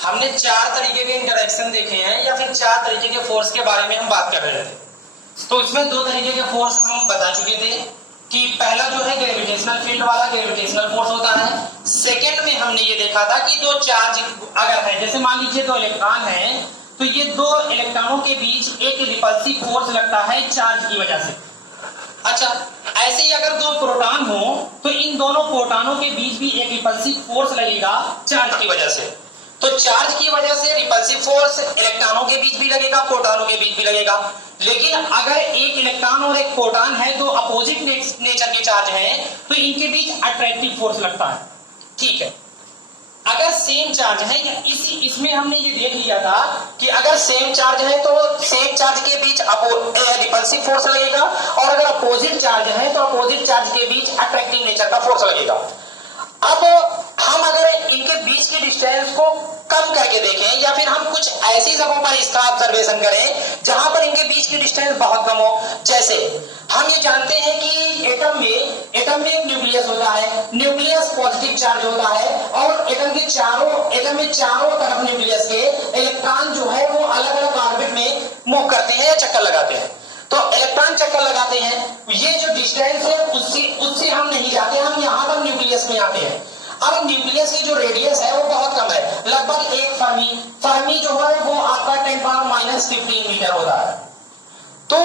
हमने 4 तरीके के इंटरेक्शन देखे हैं या फिर 4 तरीके के फोर्स के बारे में हम बात कर रहे थे। तो इसमें 2 तरीके के फोर्स हम बता चुके थे कि पहला जो है ग्रेविटेशनल फील्ड वाला ग्रेविटेशनल फोर्स होता है। सेकंड में हमने ये देखा था कि 2 चार्ज अगर है, जैसे मान लीजिए 2 इलेक्ट्रॉन हैं, तो ये 2 इलेक्ट्रॉनों के बीच एक रिपल्सिव फोर्स लगता है चार्ज की वजह से। अच्छा, ऐसे ही अगर 2 प्रोटॉन हो तो इन दोनों प्रोटॉनों के बीच भी एक रिपल्सिव फोर्स लगेगा चार्ज की वजह से। तो चार्ज की वजह से रिपल्सिव फोर्स इलेक्ट्रॉनों के बीच भी लगेगा, प्रोटॉनों के बीच भी लगेगा। लेकिन अगर एक इलेक्ट्रॉन और एक प्रोटॉन है, दो अपोजिट नेचर के चार्ज हैं, तो इनके बीच अट्रैक्टिव फोर्स लगता है। ठीक है, अगर सेम चार्ज है, इसमें हमने ये देख लिया था कि अगर सेम चार्ज है तो सेम चार्ज के बीच रिपल्सिव फोर्स लगेगा, और अगर अपोजिट चार्ज है तो अपोजिट चार्ज के बीच अट्रैक्टिव नेचर का फोर्स लगेगा। अब हम अगर इनके बीच की डिस्टेंस को कम करके देखें या फिर हम कुछ ऐसी जगहों पर इसका ऑब्जर्वेशन करें जहां पर इनके बीच की डिस्टेंस बहुत कम हो। जैसे हम ये जानते हैं कि एटम में एक न्यूक्लियस होता है, न्यूक्लियस पॉजिटिव चार्ज होता है, और एटम में चारों तरफ न्यूक्लियस के इलेक्ट्रॉन जो है वो अलग अलग ऑर्बिट में मूव करते हैं, चक्कर लगाते हैं। तो इलेक्ट्रॉन चक्कर लगाते हैं, ये जो डिस्टेंस है उससे हम नहीं जाते, हम यहां पर न्यूक्लियस में आते हैं। अब न्यूक्लियस की जो रेडियस है वो बहुत कम है, लगभग 1 फर्मी जो है वो आपका 10⁻⁻15 मीटर होता है। तो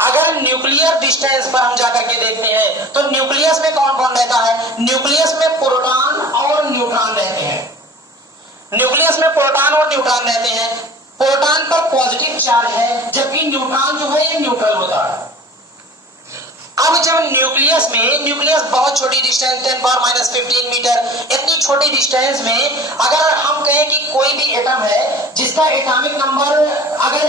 अगर न्यूक्लियर डिस्टेंस पर हम जाकर के देखते हैं तो न्यूक्लियस में कौन कौन रहता है? न्यूक्लियस में प्रोटॉन और न्यूट्रॉन रहते हैं। न्यूक्लियस में प्रोटॉन और न्यूट्रॉन रहते हैं। प्रोटॉन पर पॉजिटिव चार्ज है, जबकि न्यूट्रॉन जो है ये न्यूट्रल होता है। अब जब न्यूक्लियस बहुत छोटी डिस्टेंस 10⁻15 मीटर, इतनी छोटी डिस्टेंस में अगर हम कहें कि कोई भी एटम है जिसका एटॉमिक नंबर अगर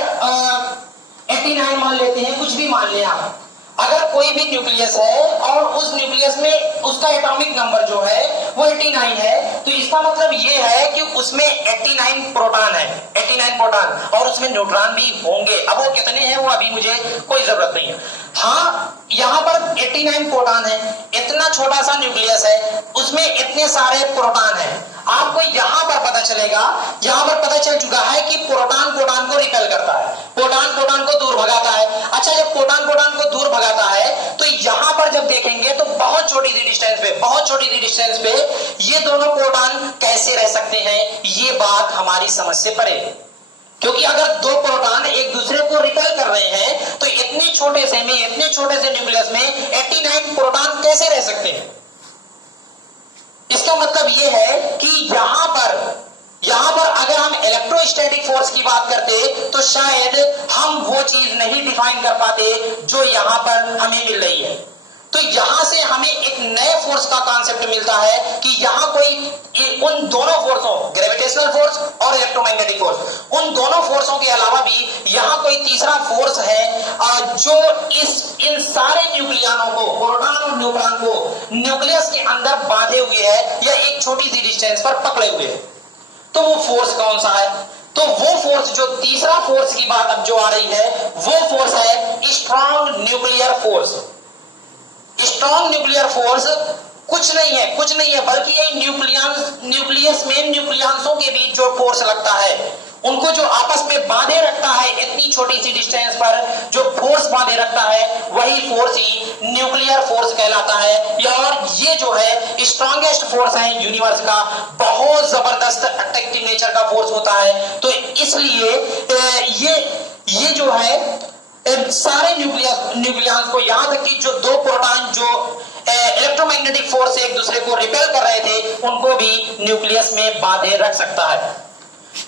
89 मान लेते हैं, कुछ भी मान लें आप, अगर कोई भी न्यूक्लियस है और उस न्यूक्लियस में उसका एटॉमिक नंबर जो है वो 89 है, तो इसका मतलब ये है कि उसमें 89 प्रोटॉन है, 89 प्रोटॉन, और उसमें न्यूट्रॉन भी होंगे। अब वो कितने हैं वो अभी मुझे कोई जरूरत नहीं है। हाँ, यहां पर 89 प्रोटॉन है, इतना छोटा सा न्यूक्लियस है, उसमें इतने सारे प्रोटॉन हैं। आपको यहां पर पता चल चुका है कि प्रोटॉन प्रोटॉन को रिपेल करता है, प्रोटॉन प्रोटॉन को दूर भगाता है। अच्छा, जब प्रोटॉन प्रोटॉन को दूर भगाता है तो यहां पर जब देखेंगे तो बहुत छोटी सी डिस्टेंस पे ये दोनों प्रोटॉन कैसे रह सकते हैं, ये बात हमारी समझ से परे। क्योंकि अगर 2 प्रोटॉन एक दूसरे को रिपेल कर रहे हैं तो इतने छोटे से न्यूक्लियस में 89 प्रोटॉन कैसे रह सकते हैं? इसका मतलब यह है कि यहां पर अगर हम इलेक्ट्रोस्टैटिक फोर्स की बात करते तो शायद हम वो चीज नहीं डिफाइन कर पाते जो यहां पर हमें मिल रही है। तो यहां से हमें एक नए फोर्स का कॉन्सेप्ट मिलता है कि यहां कोई उन दोनों फोर्सों, ग्रेविटेशनल फोर्स और इलेक्ट्रोमैग्नेटिक फोर्स, उन दोनों फोर्सों के अलावा भी यहां कोई तीसरा फोर्स है जो इन सारे न्यूक्लियनों को, प्रोटॉन और न्यूट्रॉन को न्यूक्लियस के अंदर बांधे हुए है या एक छोटी सी डिस्टेंस पर पकड़े हुए है। तो वो फोर्स कौन सा है? तो वो फोर्स, जो तीसरा फोर्स की बात अब जो आ रही है, वो फोर्स है strong nuclear force. Strong nuclear force कुछ नहीं है बल्कि ये न्यूक्लियस में न्यूक्लियंसों के बीच जो फोर्स लगता है, उनको जो आपस में बांधे रखता है, इतनी छोटी सी डिस्टेंस पर जो फोर्स बांधे रखता है, वही फोर्स ही न्यूक्लियर फोर्स कहलाता है। और ये जो है स्ट्रॉन्गेस्ट फोर्स है यूनिवर्स का, बहुत जबरदस्त अट्रैक्टिव नेचर का फोर्स होता है। तो इसलिए ये जो है सारे न्यूक्लियंस को, यहां तक कि जो 2 प्रोटॉन जो इलेक्ट्रोमैग्नेटिक फोर्स से एक दूसरे को रिपेल कर रहे थे, उनको भी न्यूक्लियस में बांधे रख सकता है।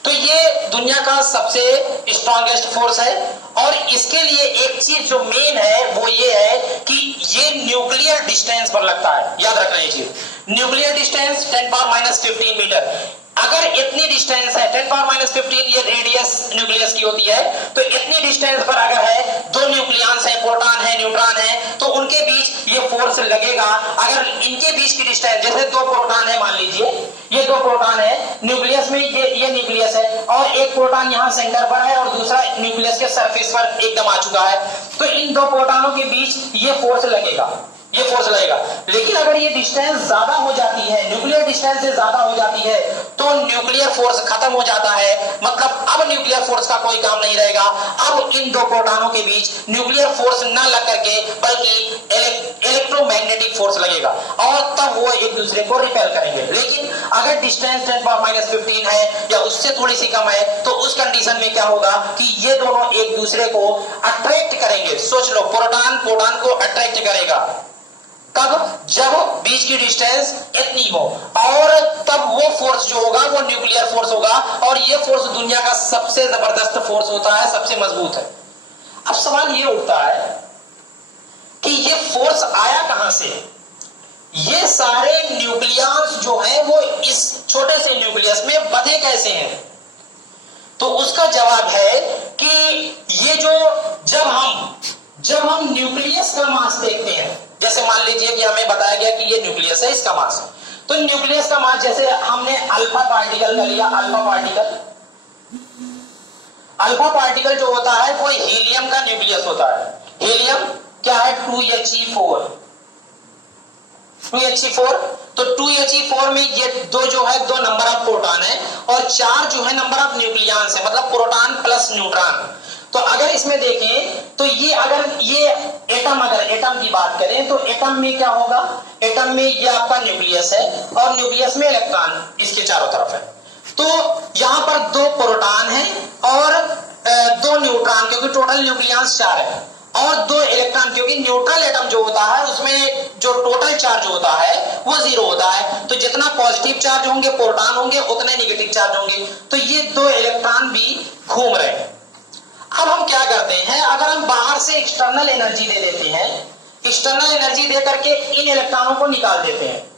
तो ये दुनिया का सबसे स्ट्रॉन्गेस्ट फोर्स है। और इसके लिए एक चीज जो मेन है वो ये है कि ये न्यूक्लियर डिस्टेंस पर लगता है। याद रखना ये चीज, न्यूक्लियर डिस्टेंस 10⁻15 मीटर। अगर इतनी डिस्टेंस है 10⁻15, ये रेडियस न्यूक्लियस की होती है, तो इतनी डिस्टेंस पर अगर है 2 न्यूक्लियंस है, प्रोटॉन है, न्यूट्रॉन है, तो उनके बीच ये फोर्स लगेगा। अगर इनके बीच की डिस्टेंस, जैसे 2 प्रोटॉन है, मान लीजिए ये 2 प्रोटॉन है न्यूक्लियस में, ये न्यूक्लियस है और एक प्रोटॉन यहां सेंटर पर है और दूसरा न्यूक्लियस के सरफेस पर एकदम आ चुका है, तो इन 2 प्रोटॉनों के बीच ये फोर्स लगेगा। ये फोर्स लगेगा। लेकिन अगर ये डिस्टेंस ज्यादा हो जाती है, न्यूक्लियर डिस्टेंस से ज्यादा हो जाती है, तो न्यूक्लियर फोर्स खत्म हो जाता है। मतलब अब न्यूक्लियर फोर्स का कोई काम नहीं रहेगा। अब इन दो प्रोटॉनों के बीच न्यूक्लियर फोर्स न लग करके बल्कि इलेक्ट्रोमैग्नेटिक फोर्स लगेगा और तब वो एक दूसरे को रिपेल करेंगे। लेकिन अगर डिस्टेंस 10⁻⁻15 है या उससे थोड़ी सी कम है, तो उस कंडीशन में क्या होगा कि ये दोनों एक दूसरे को अट्रैक्ट करेंगे। सोच लो, प्रोटॉन प्रोटॉन को अट्रैक्ट करेगा कब? जब बीच की डिस्टेंस इतनी हो, और तब वो फोर्स जो होगा वो न्यूक्लियर फोर्स होगा, और ये फोर्स दुनिया का सबसे जबरदस्त फोर्स होता है, सबसे मजबूत है। अब सवाल ये उठता है कि ये फोर्स आया कहां से? ये सारे न्यूक्लियस जो हैं वो इस छोटे से न्यूक्लियस में बंधे कैसे हैं? तो उसका जवाब है कि ये जो जब हम न्यूक्लियस का मास देखते हैं, जैसे मान लीजिए कि हमें बताया गया कि ये न्यूक्लियस है, इसका मास, तो न्यूक्लियस का मास जैसे हमने अल्फा पार्टिकल का लिया, अल्फा पार्टिकल जो होता है वो हीलियम का न्यूक्लियस होता है। हीलियम क्या है? 2He4। तो 2He4 में ये दो जो है, दो नंबर ऑफ प्रोटॉन है और 4 जो है नंबर ऑफ न्यूक्लियॉन्स है, मतलब प्रोटॉन प्लस न्यूट्रॉन। तो अगर इसमें देखें तो ये अगर एटम की बात करें तो एटम में क्या होगा? एटम में ये आपका न्यूक्लियस है और न्यूक्लियस में इलेक्ट्रॉन इसके चारों तरफ है। तो यहां पर 2 प्रोटॉन है और 2 न्यूट्रॉन, क्योंकि टोटल न्यूक्लियॉन्स 4 है, और 2 इलेक्ट्रॉन, क्योंकि न्यूट्रल एटम जो होता है उसमें जो टोटल चार्ज होता है वो 0 होता है। तो जितना पॉजिटिव चार्ज होंगे प्रोटॉन होंगे, उतने नेगेटिव चार्ज होंगे। तो ये 2 इलेक्ट्रॉन भी घूम रहे हैं। अब हम क्या करते हैं, अगर हम बाहर से एक्सटर्नल एनर्जी दे देते हैं, एक्सटर्नल एनर्जी दे करके इन इलेक्ट्रॉनों को निकाल देते हैं।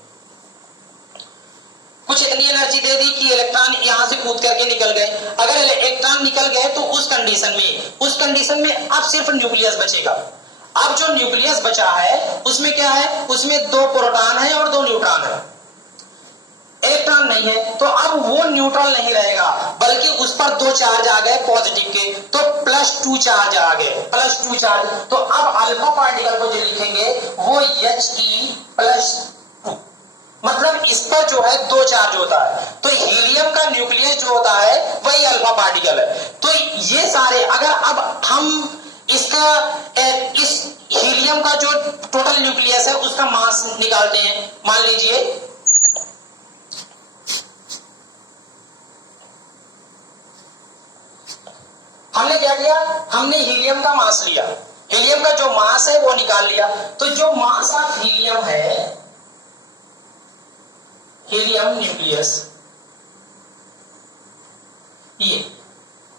कुछ इतनी एनर्जी दे दी कि इलेक्ट्रॉन यहां से कूद करके निकल गए। अगर इलेक्ट्रॉन निकल गए तो उस कंडीशन में अब सिर्फ न्यूक्लियस बचेगा। अब जो न्यूक्लियस बचा है उसमें क्या है? उसमें 2 प्रोटॉन है और 2 न्यूट्रॉन है, इलेक्ट्रॉन नहीं है। तो अब वो न्यूट्रल नहीं रहेगा, बल्कि उस पर 2 चार्ज आ गए पॉजिटिव के, तो +2 चार्ज आ गए, +2 चार्ज। तो अब अल्फा पार्टिकल को जो लिखेंगे वो He+2, मतलब इस पर जो है 2 चार्ज होता है। तो हीलियम का न्यूक्लियस जो होता है वही अल्फा पार्टिकल है। तो ये सारे, अगर अब हम इस हीलियम का जो टोटल न्यूक्लियस है उसका मास निकालते हैं, मान लीजिए हमने क्या किया, हमने हीलियम का मास लिया, हीलियम का जो मास है वो निकाल लिया। तो जो मास ऑफ हीलियम है, हीलियम न्यूक्लियस, ये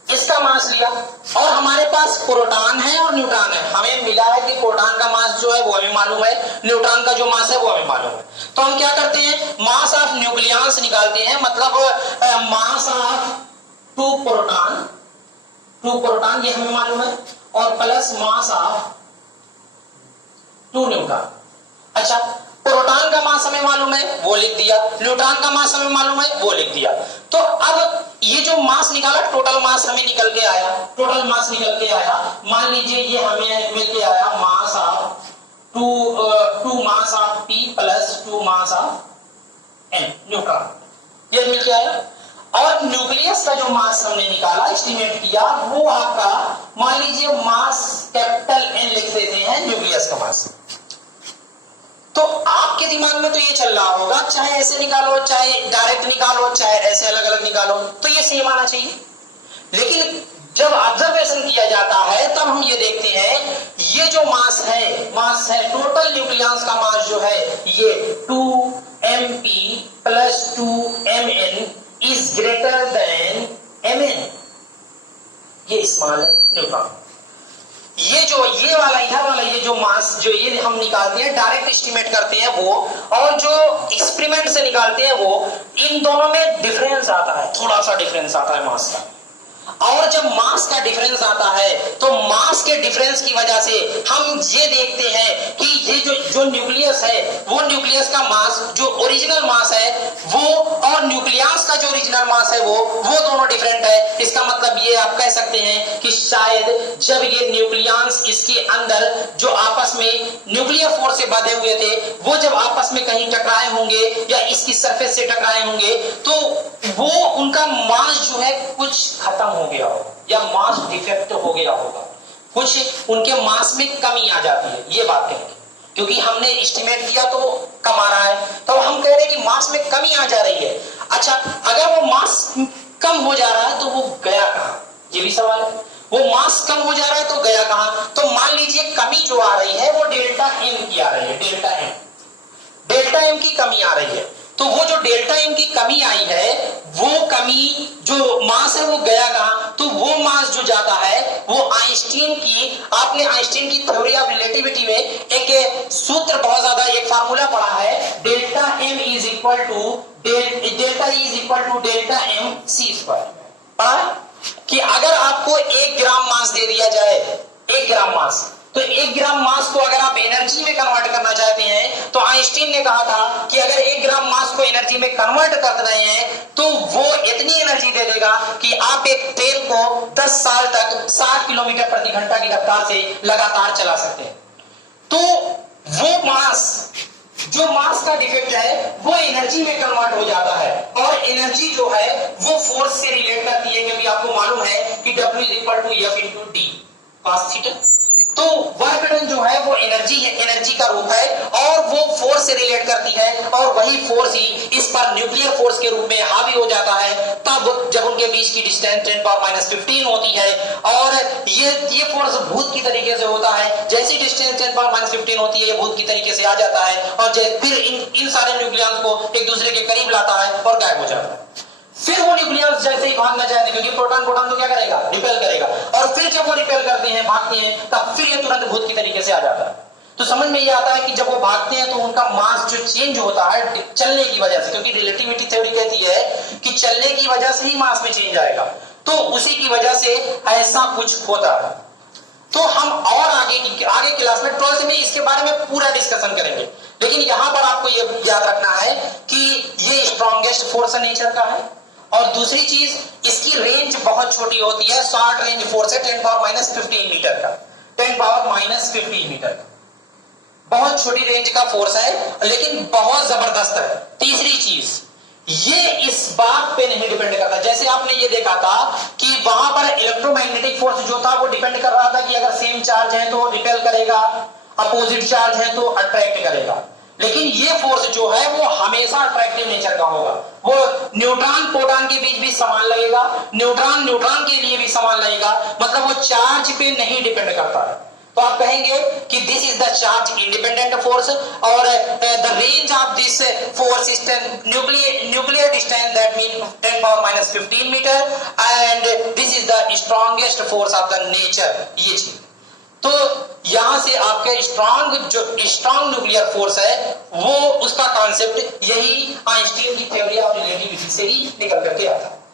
इसका मास लिया, और हमारे पास प्रोटॉन है और न्यूट्रॉन है। हमें मिला है कि प्रोटॉन का मास जो है वो हमें मालूम है, न्यूट्रॉन का जो मास है वो हमें मालूम है। तो हम क्या करते हैं, मास ऑफ न्यूक्लियस निकालते हैं, मतलब मास ऑफ 2 प्रोटॉन ये हमें मालूम है, और प्लस मास ऑफ 2 न्यूट्रॉन। अच्छा, प्रोटॉन का मास हमें मालूम है वो लिख दिया, न्यूट्रॉन का मास हमें मालूम है वो लिख दिया। तो अब ये जो मास निकाला, टोटल मास हमें निकल के आया, मान लीजिए ये हमें मिल के आया mass of 2 mass of P plus 2 mass of N neutron, ये मिल के आया। और न्यूक्लियस का जो मास हमने निकाला, एस्टिमेट किया, वो आपका मान लीजिए मास कैपिटल N लिख देते हैं, न्यूक्लियस का मास। तो आपके दिमाग में तो ये चल रहा होगा, चाहे ऐसे निकालो, चाहे डायरेक्ट निकालो, चाहे ऐसे अलग अलग निकालो, तो ये सेम आना चाहिए। लेकिन जब ऑब्जर्वेशन किया जाता है तब हम ये देखते हैं, ये जो मास है टोटल न्यूक्लियस का मास जो है ये 2mp plus 2mn is greater than mn, ये स्मॉल है न्यूट्रॉन। ये वाला इधर वाला ये जो मास जो ये हम निकालते हैं, डायरेक्ट एस्टिमेट करते हैं वो, और जो एक्सपेरिमेंट से निकालते हैं वो, इन दोनों में डिफरेंस आता है, थोड़ा सा डिफरेंस आता है मास का। और जब मास का डिफरेंस आता है तो मास के डिफरेंस की वजह से हम ये देखते हैं कि ये जो न्यूक्लियस है, वो न्यूक्लियस का मास जो ओरिजिनल मास है वो, और न्यूक्लियस का जो ओरिजिनल मास है वो दोनों डिफरेंट है। इसका मतलब मतलब ये आप कह सकते हैं कि शायद जब ये न्यूक्लियॉन्स इसके अंदर जो आपस में न्यूक्लियर फोर्स से बंधे हुए थे वो जब आपस में कहीं टकराए होंगे या इसकी सरफेस से टकराए होंगे तो वो उनका मास जो है कुछ खत्म हो गया होगा या मास डिफेक्ट हो गया होगा, कुछ उनके मास में कमी आ जाती है, ये बात कहेंगे। क्योंकि हमने एस्टिमेट किया तो कम आ रहा है, तो हम कह रहे हैं कि मास में कमी आ जा रही है। अच्छा, अगर वो मास कम हो जा रहा है तो वो गया कहां, ये भी सवाल है। वो मास कम हो जा रहा है तो गया कहां? तो मान लीजिए कमी जो आ रही है वो डेल्टा एम की आ रही है, डेल्टा एम की कमी आ रही है। तो वो जो डेल्टा एम की कमी आई है वो कमी जो मास है वो गया कहां? तो वो मास जो जाता है वो आइंस्टीन की, आपने आइंस्टीन की थ्योरी ऑफ रिलेटिविटी में एक सूत्र बहुत ज्यादा एक फार्मूला पढ़ा है, delta m is equal to delta m c square. पढ़ा कि अगर आपको 1 ग्राम मास दे दिया जाए, 1 ग्राम मास, तो 1 ग्राम मास को अगर आप एनर्जी में कन्वर्ट करना चाहते हैं तो आइंस्टीन ने कहा था कि अगर 1 ग्राम मास को एनर्जी में कन्वर्ट कर रहे हैं तो वो इतनी एनर्जी दे देगा कि आप एक ट्रेन को 10 साल तक 60 किलोमीटर प्रति घंटा की रफ्तार से लगातार चला सकते हैं। तो वो मास, जो मास का डिफेक्ट है वो एनर्जी में कन्वर्ट हो जाता है, और एनर्जी जो है वो फोर्स से रिलेट करती है, क्योंकि आपको मालूम है कि W is equal to F into d cos theta. तो वर्क डन जो है वो एनर्जी है, एनर्जी का रूप है, और वो फोर्स से रिलेट करती है, और वही फोर्स ही इस पर न्यूक्लियर फोर्स के रूप में हावी हो जाता है तब जब उनके बीच की डिस्टेंस 10⁻15 होती है। और ये फोर्स भूत की तरीके से होता है, जैसी डिस्टेंस 10⁻15 होती है ये भूत की तरीके से आ जाता है और फिर इन सारे न्यूक्लियॉन्स को एक दूसरे के करीब लाता है और गायब हो जाता है। फिर वो न्यूक्लियस जैसे ही भागना चाहते हैं, क्योंकि प्रोटॉन तो क्या करेगा, रिपेल करेगा, और फिर जब वो रिपेल करते हैं, भागते हैं, तब फिर ये तुरंत भूत की तरीके से आ जाता है। तो समझ में ये आता है कि जब वो भागते हैं तो उनका मास जो चेंज होता है चलने की वजह से, क्योंकि रिलेटिविटी थ्योरी कहती है कि चलने की वजह से ही मास में चेंज आएगा, तो उसी की वजह से ऐसा कुछ होता है। तो हम और आगे क्लास में 12th में इसके बारे में पूरा डिस्कशन करेंगे, लेकिन यहां पर आपको ये याद रखना है कि ये स्ट्रॉन्गेस्ट फोर्स नेचर का है, और दूसरी चीज इसकी रेंज बहुत छोटी होती है, शॉर्ट रेंज फोर्स है 10⁻15 मीटर का, 10⁻15 मीटर का, बहुत छोटी रेंज का फोर्स है लेकिन बहुत जबरदस्त है। तीसरी चीज ये इस बात पे नहीं डिपेंड करता, जैसे आपने ये देखा था कि वहां पर इलेक्ट्रोमैग्नेटिक फोर्स जो था वो डिपेंड कर रहा था कि अगर सेम चार्ज है तो रिपेल करेगा, अपोजिट चार्ज है तो अट्रैक्ट करेगा, लेकिन ये फोर्स जो है वो हमेशा अट्रैक्टिव नेचर का होगा। वो न्यूट्रॉन प्रोटॉन के बीच भी समान लगेगा, न्यूट्रॉन न्यूट्रॉन के लिए भी समान लगेगा, मतलब वो चार्ज पे नहीं डिपेंड करता है। तो आप कहेंगे कि this is the charge independent force, और the range of this force is nuclear distance that mean 10⁻15 metre, and this is the strongest force of the nature. ये चीज तो यहां से आपके स्ट्रॉन्ग न्यूक्लियर फोर्स है वो उसका कॉन्सेप्ट यही आइंस्टीन की थ्योरी ऑफ रिलेटिविटी से ही निकल करके आता है।